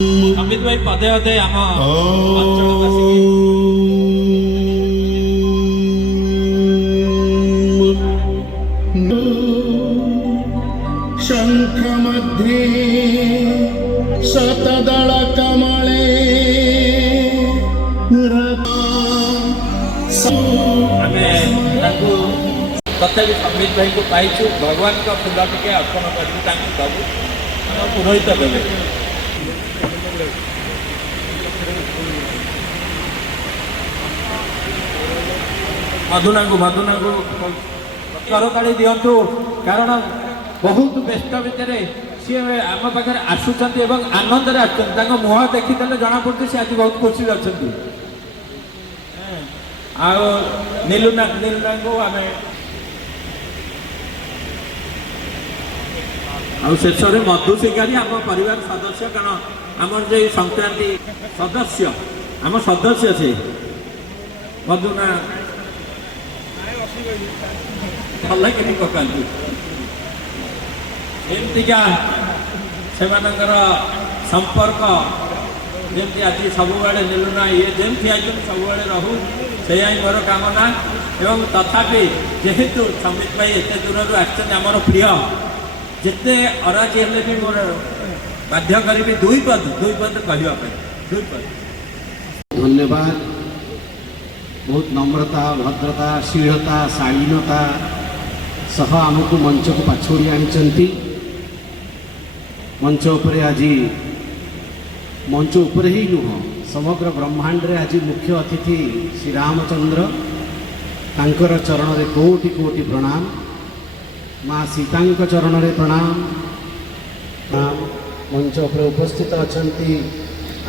अमित भाई पदे पदे आम अंचलवासी शंख मध्ये शतदल कमले तथा अमित भाई को पाइछु भगवान का फूल टे अर्पण कर पुरोहित देवे मधुना को करताड़ी दिंतु कारण बहुत व्यस्त भितर सी आम पाखे आसुच्च आनंद मुह देखीदे जना पड़े सी आज बहुत खुशी अच्छा नीलुना को आम शेष मधु शिकारी आम परिवार सदस्य कारण आम जो संक्रांति सदस्य आम सदस्य से मधुना भल कि पकातु एमतीका से संपर्क जमी आज सब नीलुना ये जमी आज सब रहू से मोर कामना एवं तथापि जेहेतु समित भाई एत दूर आमर प्रिय जिते अराजी हेले भी मोर बाध्य करी दुई पद कहवाई दुई पद धन्यवाद। बहुत नम्रता भद्रता शीलता शालीनता सह आमको मंच को पाछोड़ी आनी मंच उपरे आज मंच उपरे ही नुह समग्र ब्रह्मांड रे आज मुख्य अतिथि श्री रामचंद्र तांकर चरण रे कोटि कोटि प्रणाम माँ सीता चरण रे प्रणाम। मंच उपरे उपस्थित अछंती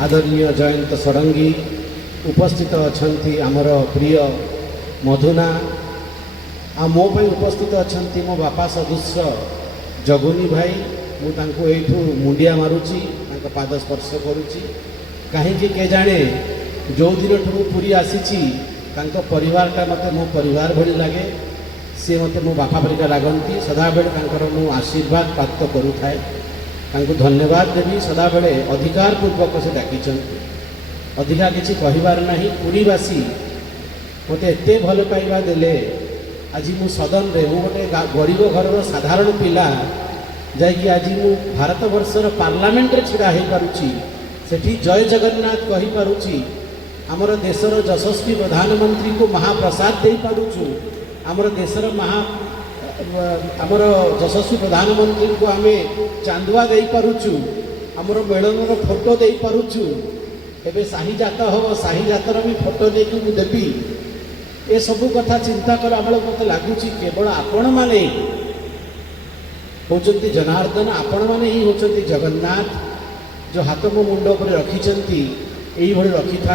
आदरणीय जयंत षडंगी उपस्थित अछंती आमर प्रिय मधुना आ मो पे उपस्थित अछंती मो बापा सदृश जगुनी भाई मुझे मुंडिया मारुची पाद स्पर्श करुची कहीं के जाने जो दिन ठू पूरी आसी परिवारटा मत मो परिवार भली लगे सी मत मो बापा परिका लगती सदाबेले मु आशीर्वाद प्राप्त करुए धन्यवाद देवी सदाबेले अधिकार पूर्वक से डाकी अधिका किसी कहबार ना पुरीवासी मत एत भल पाइबा देले आज मु सदन रे मु गोटे गरीब घर साधारण पिला जाकि आज मु भारत वर्षर पार्लियामेंट रे छिड़ा हो पारुची सेठी जय जगन्नाथ कहि पारुची आमर देशर यशस्वी प्रधानमंत्री को महाप्रसाद दे पारुचु आमर देशर आमर यशस्वी प्रधानमंत्री को आमे चांदुआ दे पारुचु आमर मेलनर फोटो दे पारुचु एबे शाही जात हम शाही जातर भी फोटो देकी मु देवी ए सब कथा चिंता कला बेल मत लगुच केवल आपण मैंने होचंती जनार्दन आपण मैंने ही होचंती जगन्नाथ जो हाथ मो मुंड पर रखिंट यही रखि था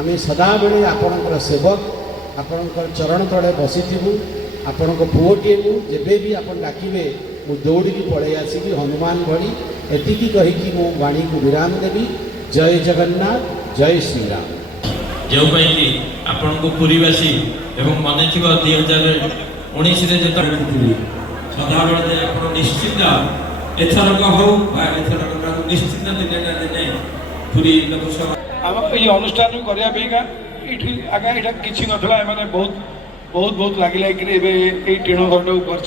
आम सदा बेले आपणकर सेवक आपणकर चरण तले बसीबू आपण पुओटे मु जेबे भी आपण डाकिबे मु दौड़ी पड़े आसिकी हनुमान भली एतिकी कहीकि मो वाणी को विराम देवी। जय जगन्नाथ जय श्री राम। जो आपण को पुरीवासी एवं मन थी 2019 सदा बेले आप निश्चित एथरक हो एथरक निश्चित दिने ना दिने पुरी लोकसभा ये अनुष्ठान करने आगे यहाँ किसी ना बहुत बहुत बहुत लगे टीण घर कर